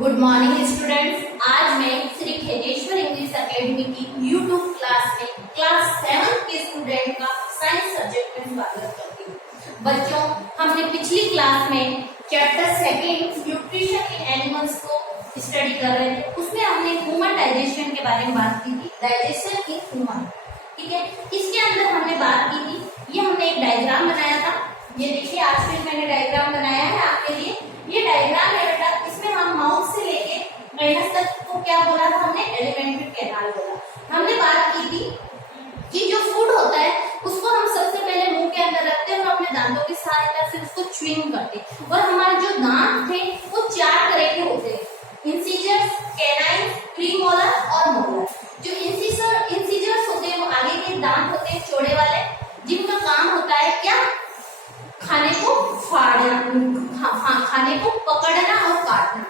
Good morning students. आज मैं Shri Kheteshwar English academy की यूट्यूब क्लास में क्लास 7 के स्टूडेंट का साइंस सब्जेक्ट में स्वागत करती हूँ। बच्चों, हमने पिछली क्लास में चैप्टर 2 न्यूट्रिशन इन एनिमल्स को स्टडी कर रहे थे। उसमें हमने ह्यूमन डाइजेशन के बारे में बात की थी, डाइजेशन इन ह्यूमन। ठीक है, इसके अंदर हमने बात की थी, ये हमने एक डायग्राम बनाया था। ये देखिए, आज फिर मैंने डायग्राम बनाया है आपके लिए। ये डायग्राम है बेटा, इसमें हम माउथ से लेके एनस तक को क्या बोला था हमने, एलिमेंट्री कैनाल बोला। हमने बात की थी कि जो फूड होता है उसको हम सबसे पहले मुंह के अंदर रखते हैं और अपने दांतों की सहायता से उसको च्युइंग करते हैं। और हमारे जो दांत थे वो 4 तरह के होते हैं, इंसिजर्स, कैनाइन, प्रीमोलर और मोलर। जो इंसिजर्स होते हैं वो आगे के दांत होते हैं चौड़े वाले, जिनका काम होता है क्या, खाने को फाड़ना, खाने को पकड़ना और काटना।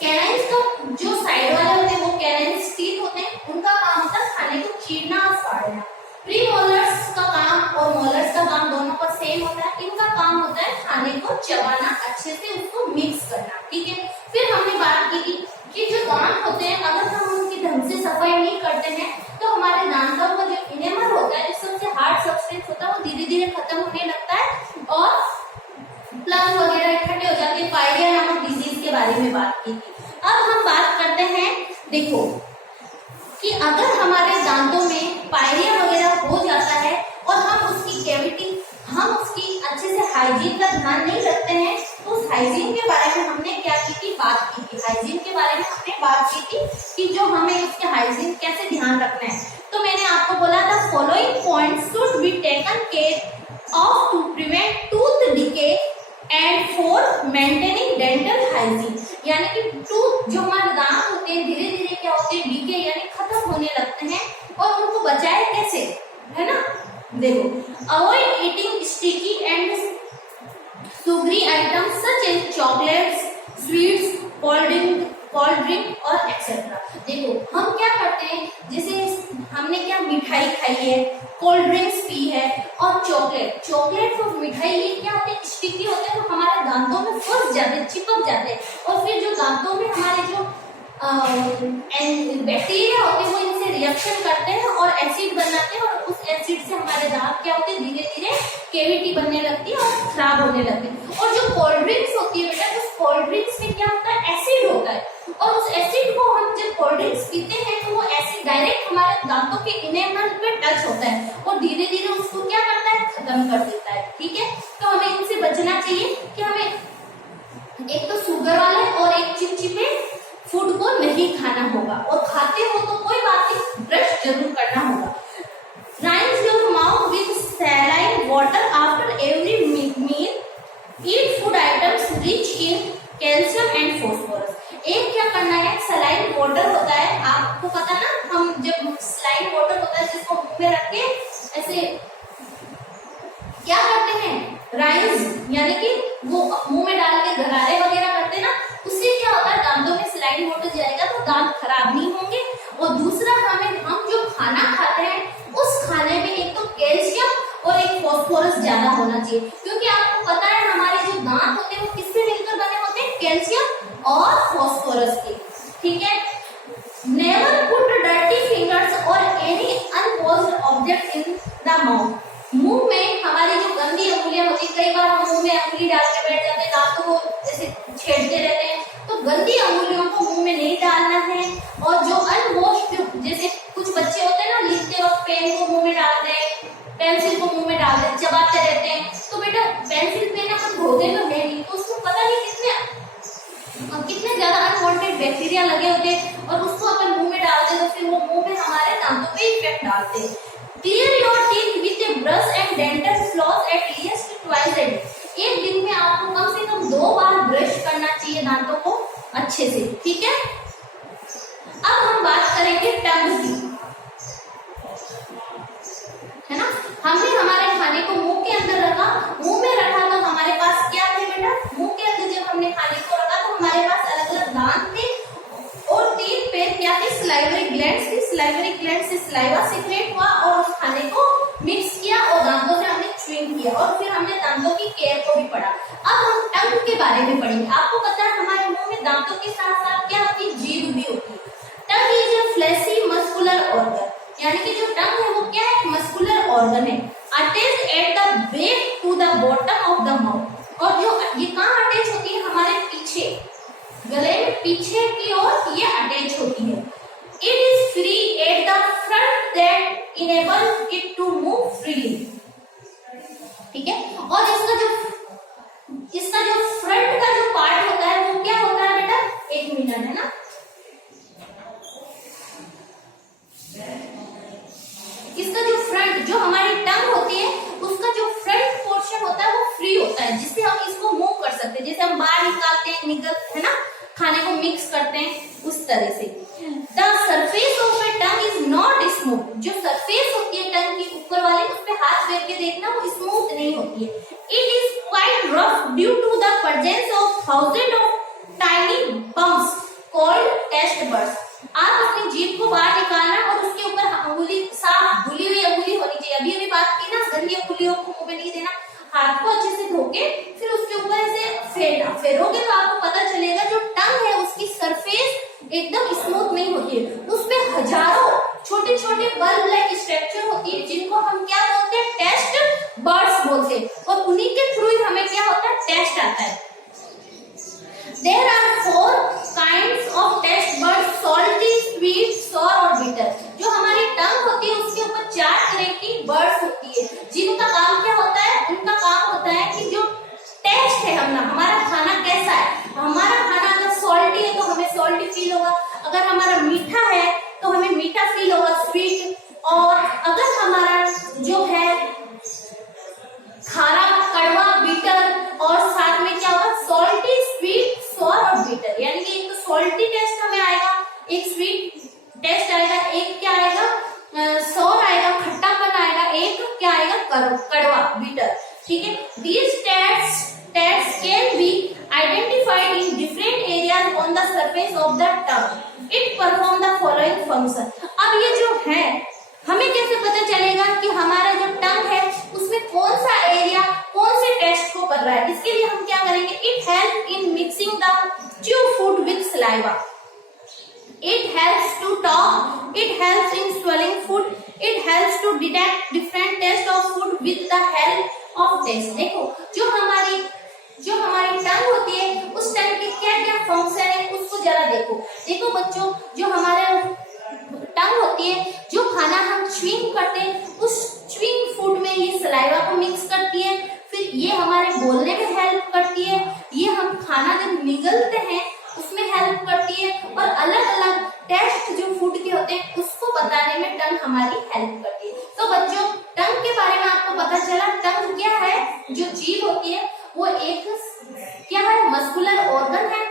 कैनाइन्स का जो साइड वाले होते हैं वो कैनाइन्स टीथ होते हैं, उनका काम होता है खाने को चीरना और फाड़ना। प्रीमोलर्स का काम और मोलर्स का काम दोनों का सेम होता है, इनका काम होता है खाने को चबाना, अच्छे से उसको मिक्स करना। ठीक है, फिर हमने बात की थी कि जो दांत होते हैं अगर हम उनकी ढंग से सफाई नहीं करते हैं तो हमारे दांतों का जो इनेमल होता है, जो सबसे हार्ड सब्सटेंस होता है, वो धीरे धीरे खत्म होने लगता है और प्लग वगैरह इकट्ठे हो जाते हैं। पायरिया नामक डिजीज के बारे में बात की थी। अब हम बात करते हैं, देखो कि अगर हमारे दांतों में पायरिया वगैरह हो जाता है और हम उसकी कैविटी, हम उसकी अच्छे से हाइजीन का ध्यान नहीं रखते हैं, तो उस हाइजीन के बारे में हमने क्या की थी, बात की थी। हाइजीन के बारे में हमने बात की थी कि जो हमें उसके हाइजीन कैसे ध्यान रखना है। तो मैंने आपको बोला था, following points should be taken care of to prevent tooth decay and for maintaining dental hygiene. यानी कि टूथ, जो हमारे दांत होते हैं, धीरे धीरे क्या होते हैं, डीके यानी खत्म होने लगते हैं, और उनको बचाए कैसे, है ना। देखो, avoid eating sticky and sugary items such as chocolates, sweets, cold drink और एक्सेट्रा। देखो, हम क्या करते हैं, जैसे हमने क्या मिठाई खाई है, कोल्ड ड्रिंक्स पी है और चॉकलेट और मिठाई, ये क्या होते हैं, स्टिकी होते हैं, तो हमारे दांतों में फंस जाते हैं, चिपक जाते हैं, और फिर जो दांतों में हमारे जो बैक्टीरिया होते हैं वो इनसे रिएक्शन करते हैं और एसिड बनाते हैं, और उस एसिड से हमारे दांत क्या होते हैं, धीरे धीरे कैविटी बनने लगती है और खराब होने लगते हैं। और जो कोल्ड ड्रिंक्स होती है बेटा, उस कोल्ड ड्रिंक्स में क्या होता है, एसिड होता है, और उस एसिड को हम जब कोल्ड ड्रिंक्स पीते हैं तो वो एसिड डायरेक्ट हमारे दांतों के इनेमल पे टच होता है और धीरे धीरे उसको क्या करता है, खत्म कर देता है। ठीक है, तो हमें इनसे बचना चाहिए कि हमें एक तो शुगर वाले और एक चिपचिपे फूड को नहीं खाना होगा, और खाते हो तो कोई बात नहीं, ब्रश जरूर करना होगा। Rinse your mouth with saline water after every meal. Eat food items rich in calcium and phosphorus. एक क्या करना है, सलाइन वाटर होता है, आपको पता ना, हम जब सलाइन वाटर होता है जिसको मुंह में रख के ऐसे क्या करते हैं, राइस, यानी कि वो मुंह में डाल के गरारे वगैरह करते हैं ना, उससे क्या होता है, दांतों में सलाइन वाटर जाएगा तो दांत खराब नहीं होंगे। और दूसरा, हम जो खाना खाते हैं उस खाने में एक तो कैल्शियम और एक फास्फोरस ज्यादा होना चाहिए, क्योंकि आपको पता है हमारे जो दांत होते हैं वो किससे मिलकर बने होते हैं, कैल्शियम और फास्फोरस के। ठीक है, नेवर पुट डर्टी फिंगर्स और any unwashed object in the mouth. मुंह में हमारी जो गंदी अंगुलियां होती है, कई बार हम मुंह में अंगुली डाल के बैठ जाते हैं, दांतों को जैसे छेड़ते रहते हैं, तो गंदी अंगुलियों को मुंह में नहीं डालना है। और जो अनवॉश्ड, जैसे कुछ बच्चे होते हैं ना, लिखते वक्त पेन को मुंह में डालते हैं, पेंसिल को मुंह में डालते हैं, चबाते रहते हैं, तो बेटा पेंसिल पेन अपन धोते तो है नहीं, तो उसको पता नहीं कितने ज्यादा अनवांटेड बैक्टीरिया लगे होते हैं, और उसको अपन मुंह में डालते हैं तो फिर वो मुंह में हमारे दांतों पे इफेक्ट डालते हैं। Clear your teeth with A brush and dental floss at least twice a day. एक दिन में आपको कम से कम 2 बार ब्रश करना चाहिए दांतों को अच्छे से। ठीक है, अब हम बात करेंगे टंग की, है ना। हमने हमारे खाने को मुंह के अंदर रखा, मुंह में रखा तो हमारे पास क्या थे बेटा, मुंह के अंदर जब हमने खाने को रखा तो हमारे पास अलग अलग दांत थे और 3 पैर क्या थे, सलाइवरी ग्लैंड्स थी। सलाइवरी ग्लैंड से सलाइवा सीक्रेट हुआ और उस खाने को मिक्स किया और दांतों से हमने च्युइंग किया, और फिर हमने दांतों की केयर को भी पढ़ा। अब हम टंग के बारे में पढ़ेंगे। आपको पता है हमारे मुंह में दांतों के साथ साथ क्या होती है, जीभ भी होती है। Tongue is a fleshy muscular organ, यानी कि जो टंग है वो क्या है, मस्कुलर ऑर्गन है। Attach at the base to the bottom of the mouth, और जो ये कहाँ अटैच होती है, हमारे पीछे गले में पीछे की ओर ये अटैच होती है। It is free at the front that enable it to move freely, ठीक है। और इसका जो फ्रंट का जो पार्ट होता है वो क्या होता है बेटा, एक मिनट है ना, इसका जो फ्रंट, जो हमारी टंग होती है उसका जो फ्रंट पोर्शन होता है वो फ्री होता है, जिससे हम इसको मूव कर सकते हैं, जैसे हम बाहर निकालते हैं, निकल है ना, खाने को मिक्स करते हैं, उस तरह से। The surface of A tongue is not smooth, जो सरफेस होती है टंग की ऊपर वाले, उस पे हाथ फेर के देखना, वो स्मूथ नहीं होती है। It is quite rough due to the presence of thousand of tiny bumps called taste birds. आप अपनी जीभ को बाहर निकालना और उसके ऊपर अंगुली, साफ धुली हुई अंगुली होनी चाहिए। अभी बात की ना, गंदी अंगुलियों को मुंह में नहीं देना, हाथ को अच्छे से धो के फिर उसके ऊपर ऐसे फेरना, फेरोगे तो आपको पता चलेगा जो टंग है उसकी सरफेस एकदम स्मूथ नहीं होती है, उसपे हजारों छोटे छोटे बल्ब लाइक स्ट्रक्चर होती है, जिनको हम क्या बोलते हैं, टेस्ट बर्ड्स बोलते हैं, और उन्हीं के थ्रू ही हमें क्या होता है, टेस्ट आता है। There are 4 kinds of taste buds: salty, sweet, sour और bitter। जो हमारी टंग होती है उसके ऊपर 4 तरह की बर्ड्स होती है, जिनका काम क्या होता है, उनका काम होता है कि जो टेस्ट है हमारा खाना कैसा है, हमारा खाना अगर सॉल्टी है तो हमें सॉल्टी फील होगा, अगर हमारा मीठा है तो हमें मीठा फील होगा, स्वीट, और अगर हमारा जो है खारा, कड़वा, बीटर, और साथ में क्या होगा, सॉल्टी, स्वीट, सॉर और बीटर। यानी कि एक तो सॉल्टी टेस्ट हमें आएगा, एक स्वीट टेस्ट आएगा, एक क्या आएगा, सॉर आएगा, खट्टापन आएगा, एक क्या आएगा, कड़वा, बीटर, ठीक है। These tests can be identified in different areas on the surface of the tongue. It perform the following function। अब ये जो है हमें कैसे पता चलेगा कि हमारा जो टंग है उसमें कौन सा एरिया कौन से टेस्ट को कर रहा है, इसके लिए हम क्या करेंगे, it help in mixing the chew food with saliva, it helps to talk, it helps in swelling food, it helps to detect different taste of food with the help of taste. देखो जो हमारी टंग होती है उस टंग के क्या क्या function है उसको जरा देखो बच्चों, जो हमारे टंग होती है, जो खाना हम च्युइंग करते हैं उस च्युइंग फूड में ये सलाइवा को मिक्स करती है, फिर ये हमारे बोलने में हेल्प करती है, ये हम खाना जब निगलते हैं उसमें हेल्प करती है, और अलग अलग टेस्ट जो फूड के होते हैं उसको बताने में टंग हमारी हेल्प करती है। तो बच्चों टंग के बारे में आपको पता चला, टंग क्या है, जो जीभ होती है वो एक क्या है, मस्कुलर ऑर्गन है,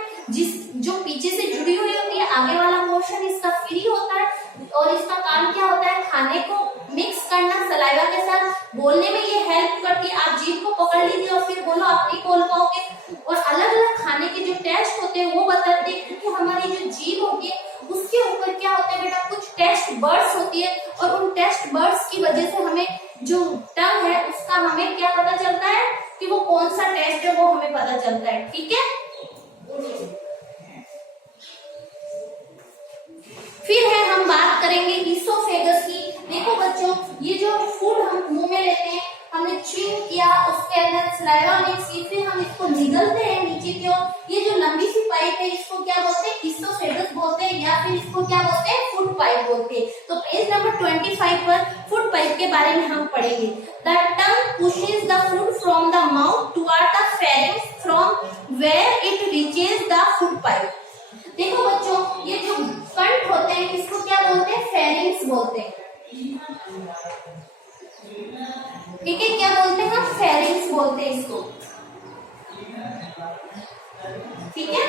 जो पीछे से जुड़ी हुई होती है, आगे वाला पोर्शन इसका फ्री होता है, और इसका काम क्या होता है, खाने को मिक्स करना सलाइवा के साथ, बोलने में ये हेल्प करती है। आप जीभ को पकड़ लीजिए और फिर बोलो, आप नहीं बोल पाओगे, और अलग अलग खाने के जो टेस्ट होते हैं वो बताते हैं, क्योंकि हमारी जो जीभ होती है उसके ऊपर क्या होता है बेटा, कुछ टेस्ट बर्ड्स होती है, और उन टेस्ट बर्ड्स की वजह से हमें जो टंग है उसका हमें क्या पता चलता है कि वो कौन सा टेस्ट है, वो हमें पता चलता है, ठीक है। फिर है हम बात करेंगे इसोफेगस की। देखो बच्चों, ये जो फूड हम मुंह में लेते हैं, हमने च्युइंग किया, उसके अंदर सलाइवा मिक्स की, फिर हम इसको निगलते हैं नीचे की ओर, ये जो लंबी सी पाइप है इसको क्या बोलते हैं, इसोफेगस बोलते हैं, या फिर इसको क्या बोलते हैं, फूड पाइप बोलते हैं। तो पेज नंबर 25 पर फूड पाइप के बारे में हम पढ़ेंगे। The tongue pushes the food from the mouth toward the pharynx from where it reaches the food pipe. देखो बच्चों, ये जो कंठ होते हैं इसको क्या बोलते हैं, फेरिंक्स बोलते हैं, ठीक है, क्या बोलते हैं हम, फेरिंक्स बोलते हैं इसको, ठीक है।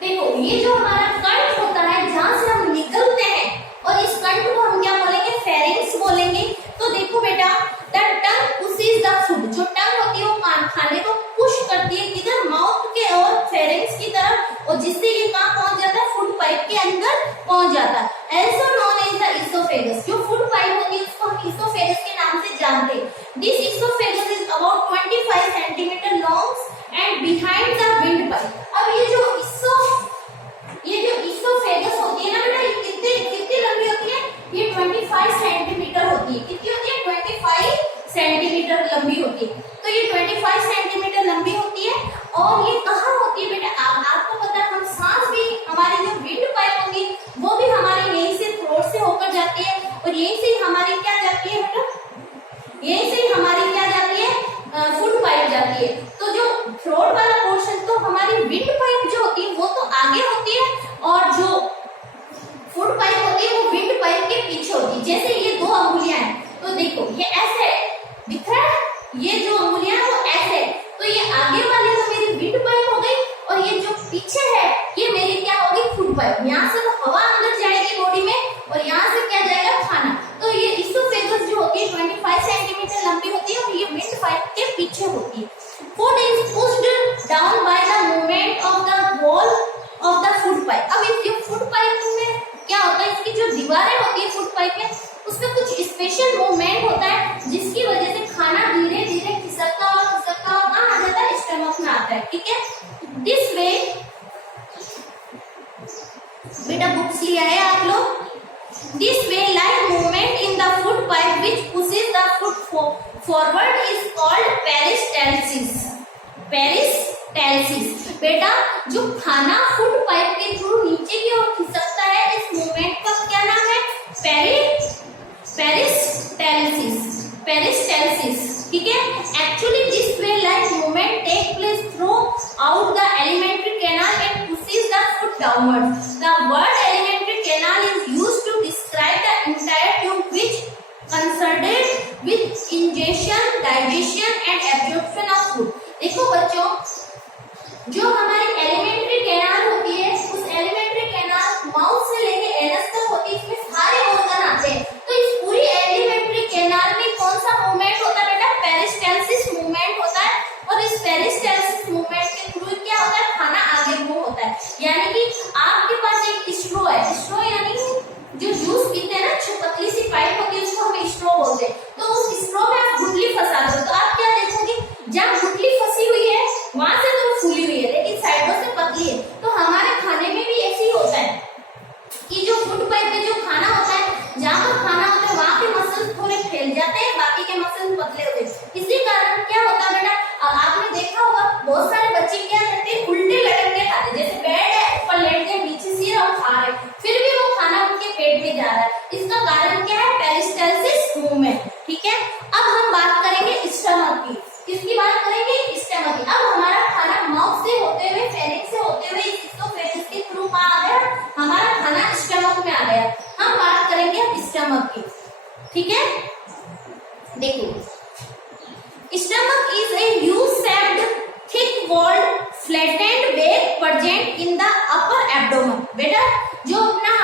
देखो ये जो हमारा कंठ होता है जहां से हम निकलते हैं, और इस कंठ को हम क्या बोलेंगे, फेरिंक्स बोलेंगे। तो देखो बेटा, the tongue pushes the food, जो टंग होती है वो खाने को पुश करती है किधर, माउथ के और फेरिंक्स की तरफ, और जिससे ये कहां पहुंच जाता है, फूड पाइप के अंदर पहुंच जाता है। Also known as the oesophagus, जो फूड पाइप होती है उसको हम इसोफेगस के नाम से जानते हैं। This oesophagus is about 25 centimetre long behind the windpipe. अब ये जो इसोफेगस होती है ना बेटा, ये कितनी लंबी होती है? ये 25 सेंटीमीटर होती है। कितनी होती है? 25 सेंटीमीटर लंबी होती है। तो ये 25 सेंटीमीटर लंबी होती है और ये कहाँ होती है बेटा? आपको पता है, हम सांस भी, हमारी जो विंड पाइप होती है वो भी हमारी यहीं से थ्रोट से होकर जाती है और यहीं से हमारी क्या जाती है बेटा? यहीं से हमारी क्या जाती है? फुट पाइप जाती है। तो जो थ्रोट वाला पोर्शन, तो हमारी विंड पाइप जो होती है वो तो आगे होती है और जो फुट पाइप होती है वो विंड पाइप के पीछे होती है। जैसे ये दो अंगुलियां हैं, तो देखो ये ऐसे है, दिख रहा है? ये जो अंगुलियां वो ऐसे है, तो ये आगे वाली तो मेरी विंड पाइप हो गई और ये जो पीछे है ये मेरी क्या होगी? Foot pipe. यहाँ से तो हवा अंदर जाएगी बॉडी में और यहाँ से क्या जाएगा? खाना। तो ये इसोफेगस जो होती है 25 सेंटीमीटर लंबी होती है और ये विंड पाइप के पीछे होती है। Food is pushed down by the movement of the wall of the food pipe. अब इस फूड पाइप में क्या होता है? इसकी जो दीवारें होती है फूड पाइप में, उसमें कुछ स्पेशल मूवमेंट होता है जिसकी वजह से खाना धीरे धीरे खिसकता और कहाँ आ जाता है? स्टमक में आता है। ठीक है, दिस वे, बेटा बुक्स लिया है आप लोग? This way like movement in the food pipe which pushes the food forward is called peristalsis. Peristalsis. बेटा जो खाना फूड पाइप के थ्रू नीचे की ओर खिसकता है, इस मूवमेंट का क्या नाम है? Peristalsis. ठीक है, actually this way like movement take place throughout the alimentary canal and pushes the food downwards. The word alimentary canal is used to describe the entire tube which concerned with ingestion, digestion and absorption of food. देखो बच्चों, जो हमारी alimentary canal होती है, उस alimentary canal mouth से लेके anus तक होती है, इसमें सारे ऑर्गन आते हैं। तो इस पूरी एलिमेंट्री कैनाल में कौन सा मूवमेंट होता है बेटा? पेरिस्टाल्सिस मूवमेंट होता है और इस पेरिस्टाल्सिस मूवमेंट के थ्रू क्या होता है? खाना आगे मूव होता है। यानी कि आपके पास एक स्ट्रो है, स्ट्रो यानी जो जूस पीते हैं ना, जो पतली सी पाइप होती है उसको हम स्ट्रो बोलते हैं। तो उस स्ट्रो में आप गुठली फंसा दो, तो आप क्या देखोगे? जहाँ गुठली फंसी हुई है वहां से तो फूली हुई है लेकिन साइडों से पतली है। तो हमारे खाने में भी ऐसे ही होता है कि जो फूड पाइप में जो खाना होता है, जहाँ पर खाना होता है वहां के मसल्स थोड़े फैल जाते हैं, बाकी के मसल्स पतले होते हैं। इसी कारण क्या होता है बेटा, आपने देखा होगा बहुत सारे बच्चे क्या करते हैं? उल्टे लटक के खाते हैं। जैसे बेड है, ऊपर लेट के नीचे सिर और खा रहे, फिर भी वो खाना उनके पेट में जा रहा है। इसका कारण क्या है? Peristalsis movement. ठीक है, अब हम बात करेंगे स्टमक की। किसकी बात करेंगे? स्टमक की। अब हमारा खाना माउथ से होते हुए, फेरिंक्स से होते हुए इसोफेगस के थ्रू कहाँ आ गया? हमारा खाना स्टमक में आ गया। हम बात करेंगे स्टमक की। ठीक है, देखो, stomach is a U-shaped thick walled flattened bag present in the upper abdomen. बेटा जो अपना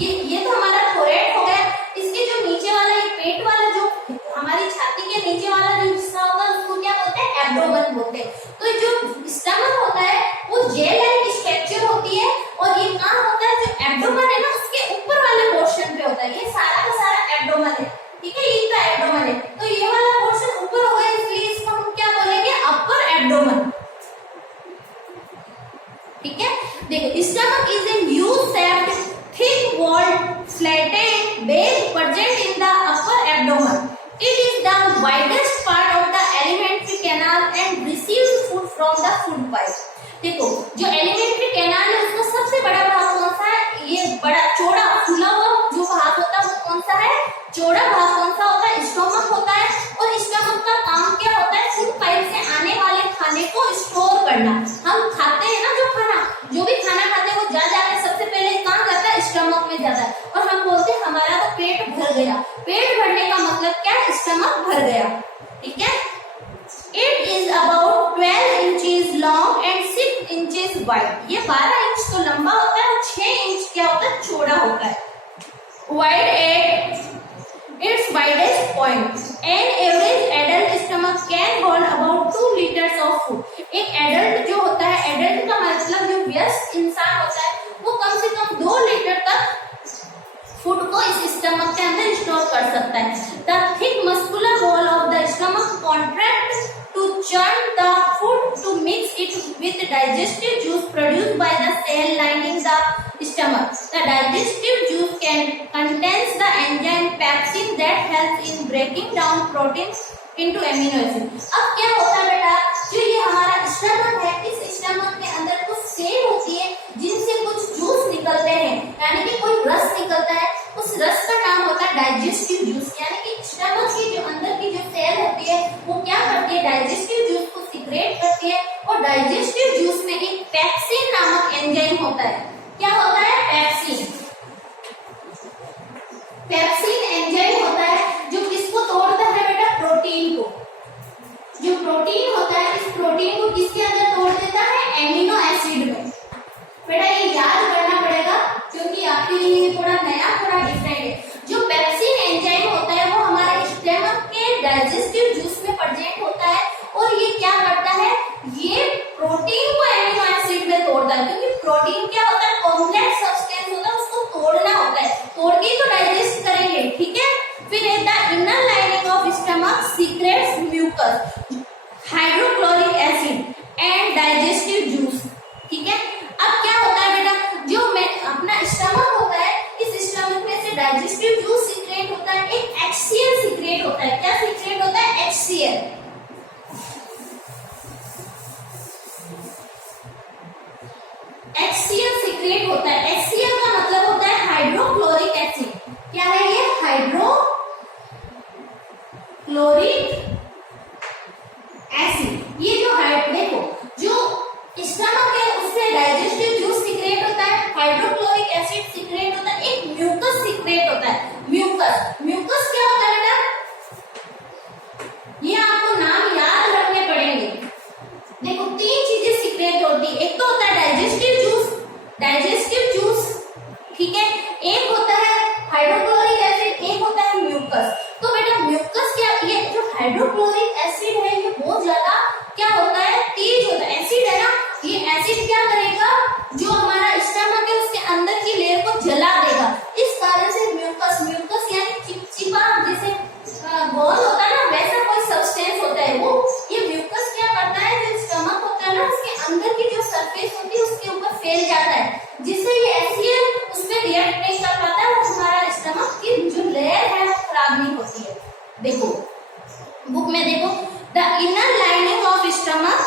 ये तो हमारा थोरेट हो गया, इसके जो नीचे वाला ये पेट वाला जो हमारी छाती के नीचे वाला जो हिस्सा होता है उसको क्या बोलते हैं? एब्डोमेन बोलते हैं। तो जो स्टमक होता है वो जेल लाइक स्ट्रक्चर होती है और ये कहाँ होता है? जो एब्डोमेन है ना उसके ऊपर वाले पोर्शन पे होता है। ये सारा का सारा एब्डोमेन है। ठीक है, ये तो एब्डोमेन है, तो ये वाला पोर्शन ऊपर होगा इसलिए इसको हम क्या बोलेंगे? Upper abdomen. ठीक है, देखो, stomach is a U-shaped thick walled flattened bag present in the upper abdomen. It is the widest part of the alimentary canal and receives food from the food pipe. देखो, जो alimentary canal है उसका सबसे बड़ा भाग कौन सा है? ये बड़ा चौड़ा फूला हुआ जो भाग होता है वो कौन सा है? चौड़ा भाग कौन सा होता है? स्टोमक होता है। और स्टोमक का काम क्या होता है? फूड पाइप से आने वाले खाने को स्टोर करना। हम खाते हैं ना, जो भी खाना खाते हैं वो जा जाके सबसे पहले कहाँ जाता है? स्टमक में जाता है। और हम बोलते हैं हमारा तो पेट भर गया। पेट भरने का मतलब क्या है? स्टमक भर गया। ठीक है, It is about 12 inches long and 6 inches wide. ये 12 इंच तो लंबा होता है और 6 इंच क्या होता है? चौड़ा होता है। Wide at its widest point. An average adult stomach can hold about 2 liters of food. एक एडल्ट जो होता है, एडल्ट का मतलब जो व्यस्त इंसान होता है, वो कम से कम 2 लीटर तक फूड को इस स्टमक के अंदर स्टोर कर सकता है। The thick muscular wall of the stomach contracts to churn the food to mix digestive juice produced by the cell lining the stomach. The digestive juice contains the enzyme pepsin that helps in breaking down proteins into amino acids. अब क्या होता है बेटा, जो ये हमारा stomach है, इस स्टमक के अंदर कुछ सेल होती है जिनसे कुछ जूस निकलते हैं, यानी कि कोई रस निकलता है, उस रस का नाम होता है डाइजेस्टिव जूस। यानी कि स्टमक की जो अंदर की जो सेल होती है वो क्या करती है, डाइजेस्टिव जूस को सीक्रेट करती है, और डाइजेस्टिव जूस में एक पेप्सिन नामक एंजाइम होता है। क्या होता है, पेप्सिन। पेप्सिन एंजाइम होता है जो किसको तोड़ता है बेटा, प्रोटीन को। जो प्रोटीन होता है, इस प्रोटीन को किसके अंदर तोड़ देता है, एमिनो एसिड में। बेटा ये याद करना पड़ेगा क्योंकि आपके लिए थोड़ा नया, थोड़ा डिफरेंट है। जो पेप्सिन एंजाइम होता है वो हमारे स्टमक के डाइजेस्टिव जूस में प्रेजेंट होता है, और ये क्या करता है, ये प्रोटीन को एमिनो एसिड में तोड़ता है, क्योंकि प्रोटीन क्या होता है, कॉम्प्लेक्स सब्सटेंस होता है, उसको तोड़ना होता है, तोड़ के तो डाइजेस्ट करेंगे, ठीक है। फिर the inner lining of stomach secretes mucus, hydrochloric acid and digestive juice, ठीक है। अब क्या होता है बेटा, जो मैं अपना स्टमक होता है, इस स्टमक में से डाइजेस्टिव जूस सीक्रेट होता है, एक HCl सीक्रेट होता है। क्या सीक्रेट होता है, HCl। HCl सीक्रेट होता है। HCl का मतलब होता है हाइड्रोक्लोरिक एसिड। क्या है ये, हाइड्रोक्लोरिक एसिड। ये जो देखो, जो स्टमक है उससे डाइजेस्टिव जूस सीक्रेट होता है, हाइड्रोक्लोरिक एसिड सीक्रेट होता है, एक म्यूकस सीक्रेट होता है। म्यूकस क्या होता है बेटा, ये आपको नाम याद रखने पड़ेंगे। देखो 3 चीजें सीक्रेट होती है, एक तो होता है डाइजेस्टिव जूस, ठीक है, एक होता है हाइड्रोक्लोरिक एसिड, एक होता है म्यूकस। तो बेटा म्यूकस क्या, ये जो हाइड्रोक्लोरिक एसिड है ये बहुत ज्यादा क्या होता है, तेज होता है, एसिड है ना, ये एसिड क्या करेगा, जो हमारा स्टमक है उसके अंदर की लेयर को जला देगा। इस कारण से म्यूकस यानी चिपचिपा, जैसे बॉल होता है ना, वैसा कोई सब्सटेंस होता है वो। ये म्यूकस क्या करता है, जो स्टमक होता है ना उसके अंदर की जो सरफेस होती है उसके ऊपर फैल जाता है, जिससे ये HCl उसमें रिएक्ट नहीं कर पाता है, और हमारा स्टमक की जो लेयर है वो खराब नहीं होती है। देखो बुक में देखो, the inner lining of stomach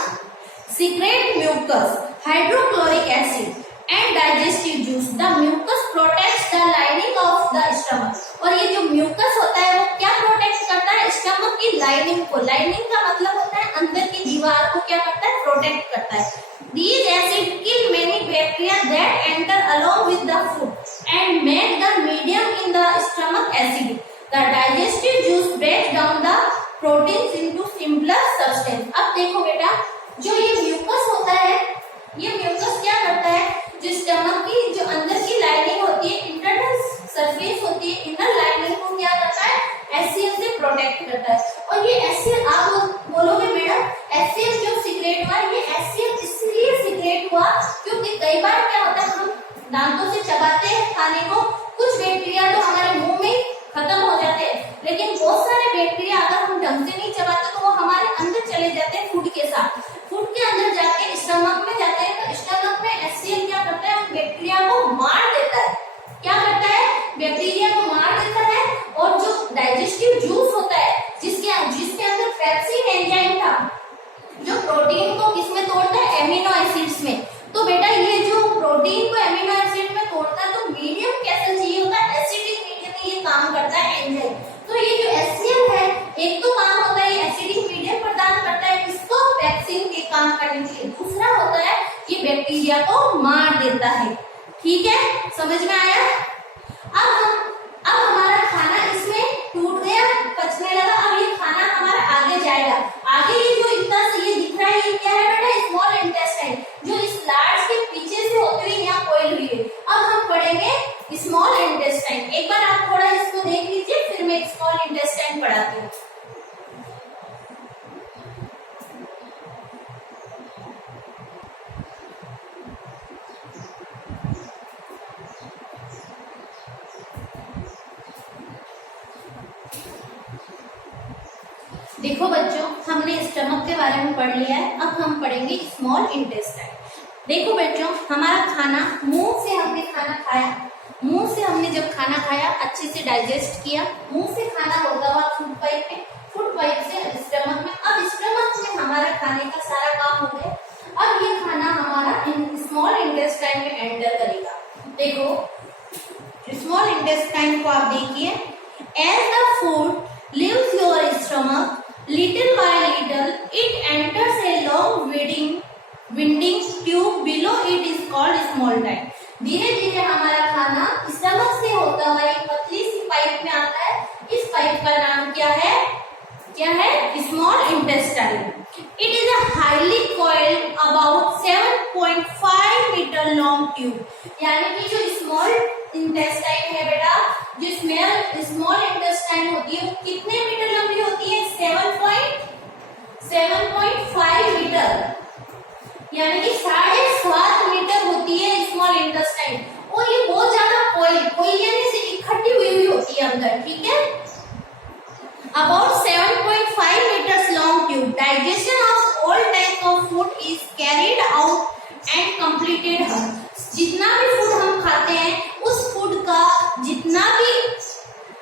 secrete mucus, hydrochloric acid and digestive juice. The mucus protects the lining of the stomach. और ये जो म्यूकस होता है वो क्या प्रोटेक्ट करता है, स्टमक की लाइनिंग को। लाइनिंग का मतलब होता है अंदर की दीवार को क्या करता है, प्रोटेक्ट करता है। These acids kill many bacteria that enter along with the food and make the medium in the stomach acidic. The digestive juice breaks down the proteins into simpler substance. अब देखो बेटा, जो ये म्यूकस होता है, ये म्यूकस क्या करता है, जो स्टमक की जो अंदर की लाइनिंग होती है, इंटरनल सरफेस होती है, इनर लाइनिंग को क्या करता है, HCl से प्रोटेक्ट करता है। और ये HCl, आप बोलोगे मैडम HCl जो सीक्रेट हुआ, ये HCl इसलिए सीक्रेट हुआ क्योंकि कई बार क्या होता है, हम दांतों से चबाते हैं खाने को, कुछ बैक्टीरिया तो हमारे मुंह में खत्म हो जाते हैं, लेकिन बहुत सारे बैक्टीरिया अगर हम ढंग से नहीं चबाते तो वो हमारे अंदर चले जाते हैं फूड के साथ। फूड के अंदर जाके स्टमक में जाते हैं, तो स्टमक में HCl क्या करता है, उन बैक्टीरिया को मार देता है। क्या करता है, बैक्टीरिया को मार देता है। और जो डाइजेस्टिव जूस होता है, जिसके अंदर पेप्सिन एंजाइम था, जो प्रोटीन को किसमें तोड़ता है, एमिनो एसिड्स में। तो बेटा ये जो प्रोटीन को एमिनो एसिड में तोड़ता है, तो मीडियम कैसा चाहिए होता है, एसिडिक मीडियम में ये काम करता है एंजाइम। तो ये जो HCl है, एक तो काम होता है ये एसिडिक मीडियम प्रदान करता है किसको, पेप्सिन के काम करने के लिए। दूसरा होता है ये बैक्टीरिया को मार देता है। ठीक है, समझ में आया। अब हमारा खाना इसमें टूट गया, पचने लगा। अब ये खाना हमारा आगे जाएगा। आगे ये जो इतना से ये दिख रहा है, ये क्या है बेटा, स्मॉल इंटेस्टाइन, जो इस लार्ज के पीछे से होती हुई यहाँ कोइल हुई है। अब हम पढ़ेंगे स्मॉल इंटेस्टाइन। एक बार आप थोड़ा इसको देख लीजिए, फिर मैं स्मॉल इंटेस्टाइन पढ़ाती हूँ। देखो बच्चों, हमने स्टमक के बारे में पढ़ लिया है, अब हम पढ़ेंगे स्मॉल इंटेस्टाइन। देखो बच्चों, हमारा खाना मुंह से हमने खाना खाया, मुंह से हमने जब खाना खाया अच्छे से डाइजेस्ट किया, मुंह से खाना होता हुआ फूड पाइप में, फूड पाइप से स्टमक में, अब स्टमक में हमारा खाने का सारा काम हो गया। अब ये खाना हमारा स्मॉल इंटेस्टाइन में एंटर करेगा। देखो स्मॉल इंटेस्टाइन को आप देखिए, as the food leaves your stomach little by little it enters a long winding tube below it is called small intestine। धीरे धीरे हमारा खाना स्टमक से होता हुआ एक पतली सी पाइप में आता है। इस पाइप का नाम क्या है? Small intestine. It is a highly coiled about 7.5 metre long tube. यानी कि जो स्मॉल इंटेस्टाइन है बेटा, जो स्मॉल इंटेस्टाइन होती है वो कितने मीटर लंबी होती है? 7.5 मीटर, यानी कि 7.5 मीटर होती है स्मॉल इंटेस्टाइन। और ये बहुत ज्यादा कोई यानी से इकट्ठी हुई होती है अंदर, ठीक है। About 7.5 meters long tube, digestion of all types of food is carried out and completed। जितना भी फूड हम खाते हैं उस फूड का जितना भी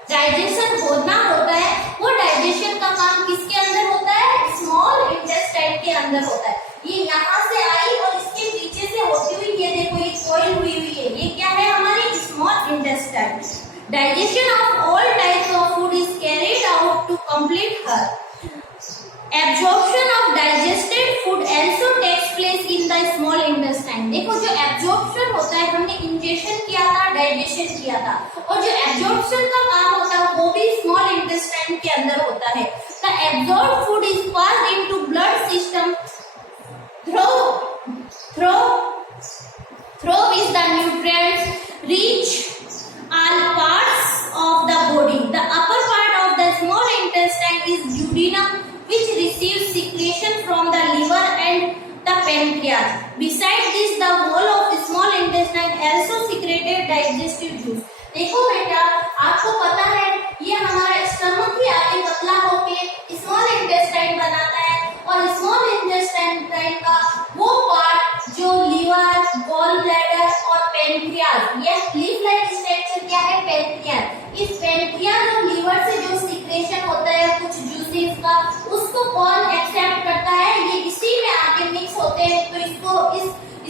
डाइजेशन होना होता है वो डाइजेशन का काम किसके अंदर होता है? स्मॉल इंटेस्टाइन के अंदर होता है। ये यहाँ से आई और इसके पीछे से होती हुई ये देखो ये कोइल हुई है, ये क्या है? हमारी small intestine. Digestion of all types of food is carried out to complete her. Absorption of digested food also takes place in the small intestine। देखो जो absorption होता है, हमने ingestion किया था, digestion किया था, और जो absorption का काम होता है वो भी small intestine के अंदर होता है। The absorbed food is passed into blood system through which the nutrients reach all parts of the body। The upper part of the small intestine is duodenum, which receives secretion from the liver and the pancreas। Besides this, the whole of small intestine also secreted digestive juice। देखो बेटा, आपको पता है ये हमारा stomach ही आगे पतला होके स्मॉल इंटेस्टाइन बनाता है, और स्मॉल इंटेस्टाइन का वो पार्ट जो लीवर, गॉल ब्लैडर और पेनक्रियाज, ये लीफ लाइक स्ट्रक्चर क्या है? पेनक्रियाज। इस पेनक्रियाज और लीवर से जो सीक्रेशन होता है कुछ जूसेस का, उसको कौन एक्सेप्ट करता है? ये इसी में आके मिक्स होते हैं। तो इसको इस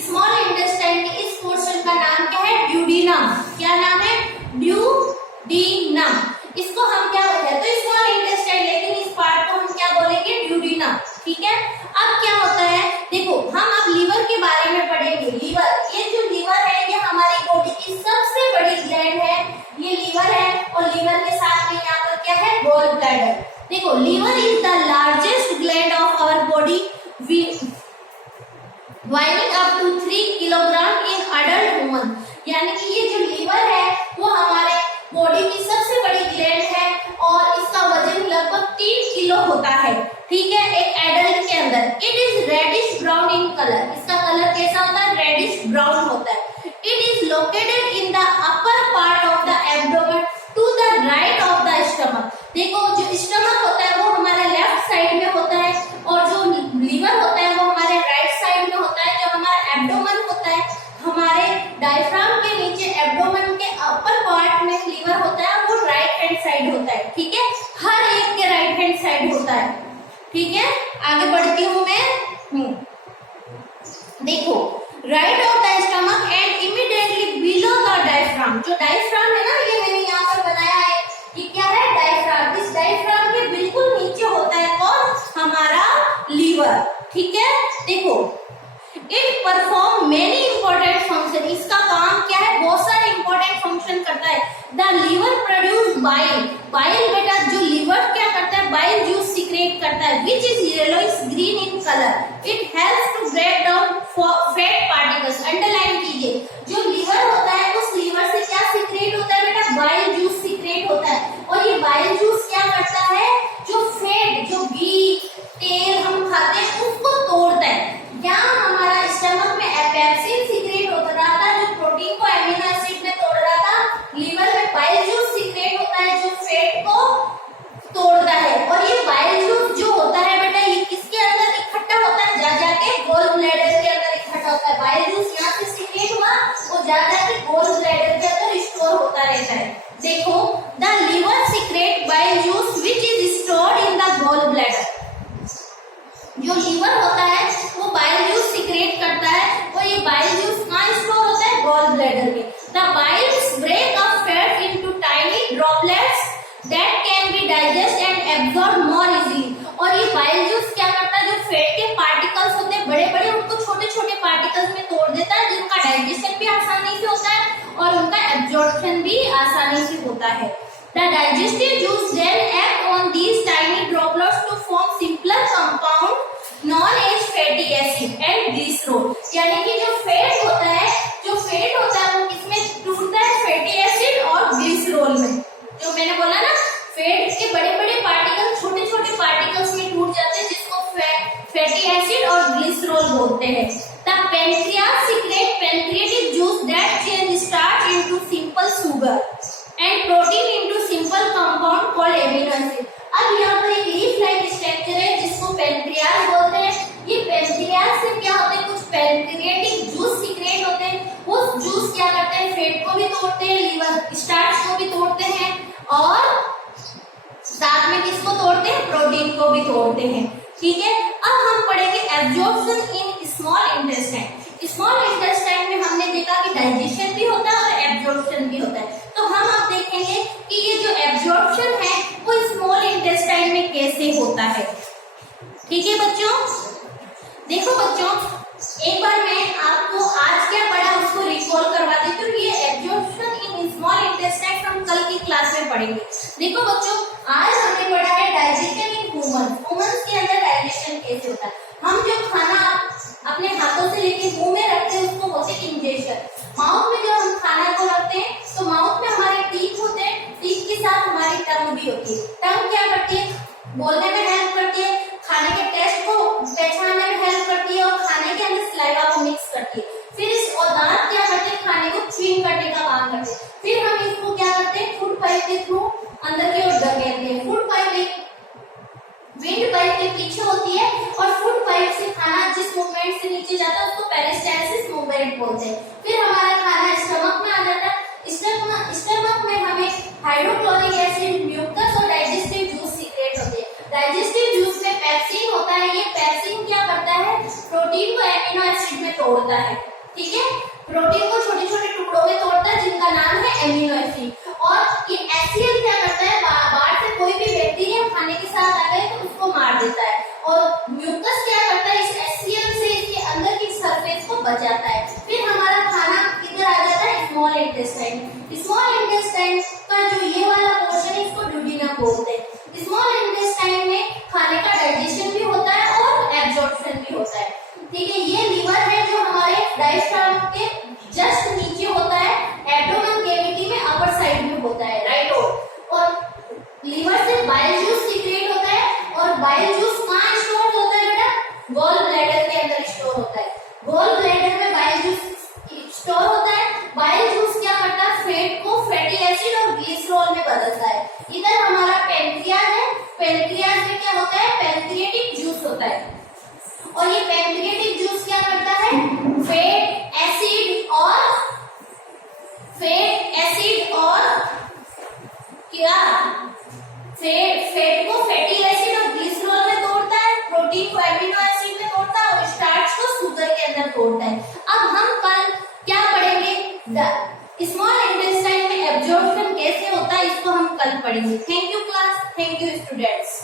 स्मॉल इंटेस्टाइन के इस पोर्शन का नाम क्या है? ड्यूडीनम। क्या नाम है? ड्यूडीनम। इसको हम क्या बोलते हैं? तो स्मॉल इंटेस्टाइन, लेकिन इस पार्ट को हम क्या बोलेंगे? ड्यूडीनम, ठीक है। अब क्या होता है, देखो हम अब लीवर के बारे में पढ़ेंगे। लीवर, ये जो लीवर है ये हमारी बॉडी की सबसे बड़ी ग्लैंड है, ये लीवर है, और लीवर के साथ में यहाँ पर क्या है? Gall bladder. देखो liver is the largest gland of our body, weighing up to 3 kilogram in adult human. यानी कि ये जो लीवर है वो हमारे बॉडी की सबसे बड़ी ग्लैंड है और इसका वजन लगभग 3 किलो होता है, ठीक है, एक एडल्ट के अंदर। It is reddish brown in colour. इसका कलर कैसा होता है? रेडिश ब्राउन होता है। It is located in the upper part of the abdomen to the right of the stomach. देखो जो स्टमक होता है वो हमारे लेफ्ट साइड में होता है, और जो लीवर होता है वो हमारे राइट साइड में होता है। जो हमारा एब्डोमेन होता है, हमारे डायफ्राम के नीचे एब्डोमेन के अपर पार्ट में लीवर होता है, वो राइट हैंड साइड होता है, ठीक है। हर एक के राइट हैंड साइड होता है, ठीक है। आगे बढ़ती हूँ मैं। देखो right of the stomach and immediately below the diaphragm. जो डायफ्राम है ना, ये मैंने यहाँ पर बनाया है, ये क्या है? डायफ्राम। इस डायफ्राम के बिल्कुल नीचे होता है कौन? हमारा लीवर, ठीक है। देखो it perform many important function. इसका काम क्या है? बहुत सारे इंपॉर्टेंट फंक्शन करता है। The liver produce bile. Bile बेटा जो लीवर क्या करता है? बाइल जूस सीक्रेट करता है, which is yellowish green in colour. It helps to break down fat particles. Underline कीजिए, जो लीवर होता है उस लीवर से क्या सीक्रेट होता है बेटा? बाइल जूस सीक्रेट होता है। और ये बाइल जूस क्या करता है? जो फैट, जो घी, तेल हम खाते हैं उसको तोड़ता है। यहाँ हमारा स्टमक में पेप्सिन सीक्रेट होता रहा था, जो प्रोटीन को एमिनो एसिड में तोड़ रहा था। लीवर में बाइल जूस सीक्रेट होता है जो फैट को तोड़ता है। और ये बाइल जूस जो The biles break up fat into tiny droplets that can be digested and absorbed more easily. और ये बाइल जूस क्या करता है, जो फैट के पार्टिकल्स होते हैं बड़े बड़े, उनको छोटे छोटे पार्टिकल्स में तोड़ देता है, जिनका डाइजेशन भी आसानी से होता है और उनका एब्जॉर्प्शन भी आसानी से होता है. The digestive juice then act on these tiny droplets to form simpler compound known as fatty acid and glycerol. यानी कि जो फैट होता है वो किसमें टूटता है, फैटी एसिड और ग्लिसरॉल में. जो मैंने बोला ना, फैट के बड़े बड़े पार्टिकल छोटे छोटे पार्टिकल्स में टूट जाते हैं, जिसको फैटी एसिड और ग्लिसरॉल बोलते हैं. The pancreas secrete pancreatic juice that change starch into simple sugar and protein into simple compound called amino acid. अब यहाँ पर एक लीफ लाइक स्ट्रक्चर है जिसको पेनक्रियास बोलते हैं. ये पेनक्रियास से क्या होते हैं, कुछ पेनक्रिएटिक जूस सीक्रेट होते हैं. वो जूस क्या करते हैं, फैट को भी तोड़ते हैं, लीवर स्टार्च को भी तोड़ते हैं और साथ में किसको तोड़ते हैं, प्रोटीन को भी तोड़ते हैं. ठीक है, अब हम पढ़ेंगे absorption in small intestine. Small intestine में हमने देखा कि डाइजेशन भी होता है और एब्जॉर्प्शन भी होता है. तो हम अब देखेंगे कि ये जो एब्जॉर्प्शन है वो स्मॉल इंटेस्टाइन में कैसे होता है. ठीक है बच्चों, देखो बच्चों, एक बार मैं आपको आज क्या पढ़ा उसको रिकॉल करवा देती हूँ. ये एब्जॉर्प्शन इन स्मॉल इंटेस्टाइन हम कल की क्लास में पढ़ेंगे. देखो बच्चों, आज हमने पढ़ा है डाइजेशन इन ह्यूमन. ह्यूमंस के अंदर डाइजेशन कैसे होता है. हम जो खाना अपने हाथों से लेके मुंह में रखते हैं उसको बोलते हैं इंजेक्शन. माउथ में जब हम खाना को रखते हैं तो माउथ में हमारे टीथ होते हैं, टीथ के साथ हमारी टंग भी होती है. टंग क्या करती है, बोलने में हेल्प करती है, खाने के टेस्ट को पहचानने में हेल्प करती है और खाने के अंदर सलाइवा को मिक्स करती है. फिर इस और दांत क्या करते हैं, खाने को च्युइंग करने का काम करते हैं. फिर हम इसको क्या करते हैं, फूड पाइप के थ्रू अंदर की ओर धकेलते हैं. फूड पाइप एक विंड पाइप के पीछे होती है और फूड पाइप से खाना जिस मूवमेंट से नीचे जाता है उसको पेरिस्टालसिस मूवमेंट बोलते हैं. फिर हमारा खाना स्टमक में आ जाता है. स्टमक में हमें हाइड्रोक्लोरिक एसिड, म्यूकस और डाइजेस्टिव जूस सीक्रेट होते हैं. डाइजेस्टिव जूस में पेप्सिन होता है. ये पेप्सिन क्या करता है, प्रोटीन को एमिनो एसिड में तोड़ता है. ठीक है, प्रोटीन को छोटे छोटे टुकड़ों में तोड़ता है जिनका नाम है एमिनो एसिड. और ये एचसीएल क्या करता है, बाहर से कोई भी बैक्टीरिया खाने के साथ आ गए तो उसको मार देता है. और म्यूकस क्या करता है, इस एचसीएल से इसके अंदर की सरफेस को बचाता है. फिर हमारा खाना किधर आ जाता है, स्मॉल इंटेस्टाइन. स्मॉल इंटेस्टाइन का जो ये वाला पोर्शन है इसको ड्यूडेनम बोलते हैं. स्मॉल इंटेस्टाइन में खाने का डाइजेशन भी होता है और एब्जॉर्प्शन भी होता है. ठीक है, ये लीवर है जो हमारे डायफ्राम के जस्ट नीचे होता है, एब्डोमेन कैविटी में अपर साइड में होता है, राइट. और लीवर से बाइल जूस सीक्रेट होता है और बाइल जूस कहाँ स्टोर होता है बेटा, गॉल ब्लैडर के अंदर स्टोर होता है. गॉल ब्लैडर में बाइल जूस स्टोर होता है. बाइल जूस क्या करता है, फैट को फैटी एसिड और ग्लिसरॉल में बदलता है. इधर हमारा पेनक्रियास है. पेनक्रियास में क्या होता है, पेनक्रिएटिक जूस होता है. और ये पेनक्रिएटिक जूस क्या करता है, फैट एसिड और क्या, फैट को फैटी एसिड और ग्लिसरॉल में तोड़ता है, प्रोटीन को एमिनो एसिड में तोड़ता है और स्टार्च को शुगर के अंदर तोड़ता है. अब हम कल क्या पढ़ेंगे, स्मॉल इंटेस्टाइन में एब्जॉर्प्शन कैसे होता है, इसको हम कल पढ़ेंगे. Thank you class, thank you students.